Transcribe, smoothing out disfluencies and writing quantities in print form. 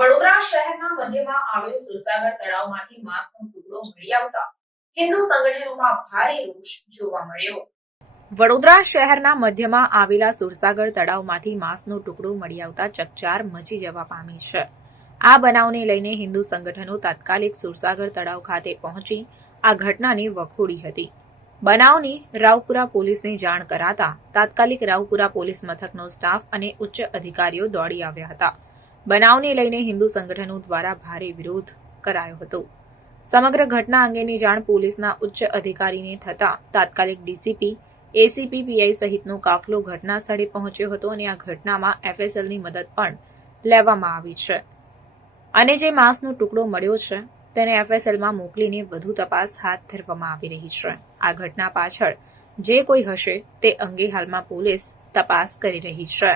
વડોદરા શહેરના મધ્યમાં આવેલ સુરસાગર તળાવમાંથી માંસનો ટુકડો મળી આવતા હિન્દુ સંગઠનોમાં ભારે રોષ જોવા મળ્યો। વડોદરા શહેરના મધ્યમાં આવેલા સુરસાગર તળાવમાંથી માંસનો ટુકડો મળી આવતા ચકચાર મચી જવા પામી છે। આ બનાવને લઈને હિન્દુ સંગઠનો તાત્કાલિક સુરસાગર તળાવ ખાતે પહોંચી આ ઘટનાને વખોડી હતી। બનાવની રાવપુરા પોલીસને જાણ કરાતા તાત્કાલિક રાવપુરા પોલીસ મથકનો સ્ટાફ અને ઉચ્ચ અધિકારીઓ દોડી આવ્યા હતા। બનાવને લઈને હિન્દુ સંગઠનો દ્વારા ભારે વિરોધ કરાયો હતો। સમગ્ર ઘટના અંગેની જાણ પોલીસના ઉચ્ચ અધિકારીને થતા તાત્કાલિક ડીસીપી, એસીપી, પીઆઈ સહિતનો કાફલો ઘટના સ્થળે પહોંચ્યો હતો અને આ ઘટનામાં એફએસએલની મદદ પણ લેવામાં આવી છે અને જે માંસનો ટુકડો મળ્યો છે તેને એફએસએલમાં મોકલીને વધુ તપાસ હાથ ધરવામાં આવી રહી છે। આ ઘટના પાછળ જે કોઈ હશે તે અંગે હાલમાં પોલીસ તપાસ કરી રહી છે।